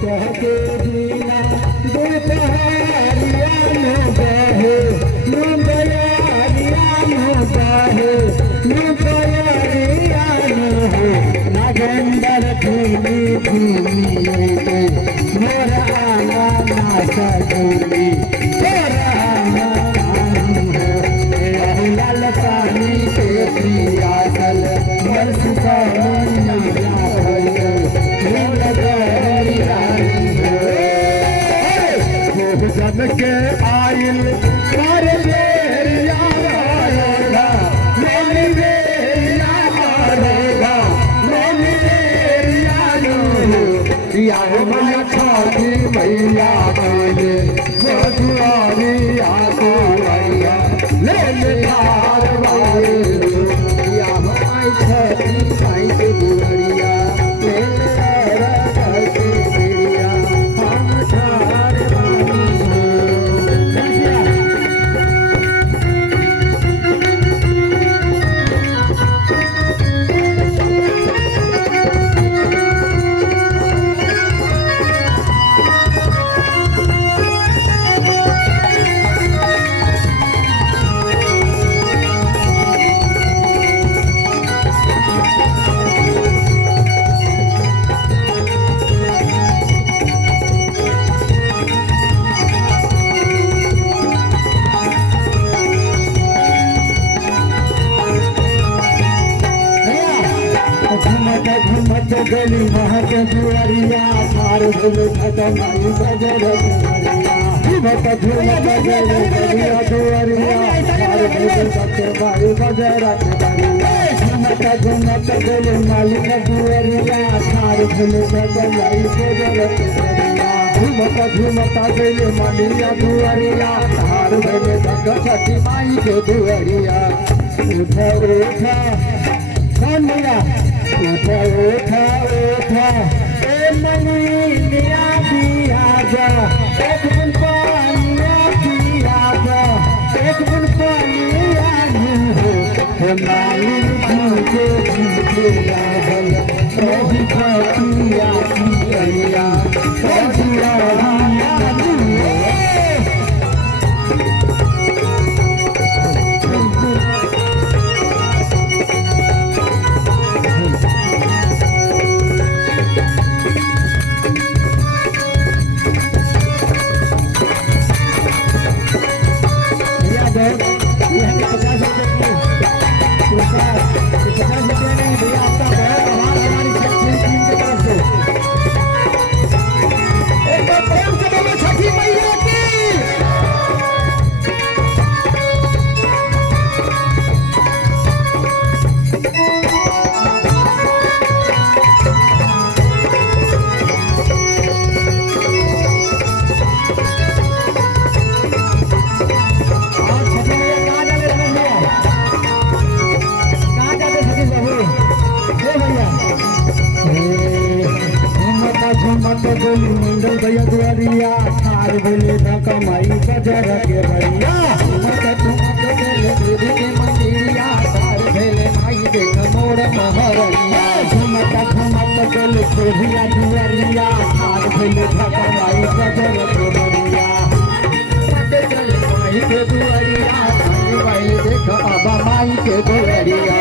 कह के जीना दोपहरिया न बहे न बयारिया न बहे न बयारिया न हो नागेंद्र धूली धूली मोरा आना ना सजूली तेरा नाम है लाल पानी के पियासल बरस जन के आयल कर आएगा मैंने आएगा मैंने मैया छाती मैया मैंने मधुआरी आसो मैया ले धार वाले हमारी छाती माई के बुढ़िया घुमत गली महक दुआरिया मार भूल खतमाई बजर घुमत घुमत गली दुआरिया मार भूल खतमाई बजर घुमत घुमत गली मालिक दुआरिया मार भूल खतमाई बजर घुमत घुमत गली मालिया दुआरिया मार भूल खतमाई माई के दुआरिया उठा उठा कन्या उठा उठा उठा ए मनीया पिया जा एक बुन पानिया पिया जा एक बुन पानिया हो माली झूठे झूठे लागल रही पिया पिया पिया बोली मंगल भैया दुआरिया खार बोले कमाई बजर के भैया मत तुम बोले देवी के मंदिरिया खार भेले माई देख मोर महरिया घुमत घुमत बोले भैया दुआरिया खार भेले कमाई बजर के भैया मत चल माई के दुआरिया भाई देख अब माई के दुआरिया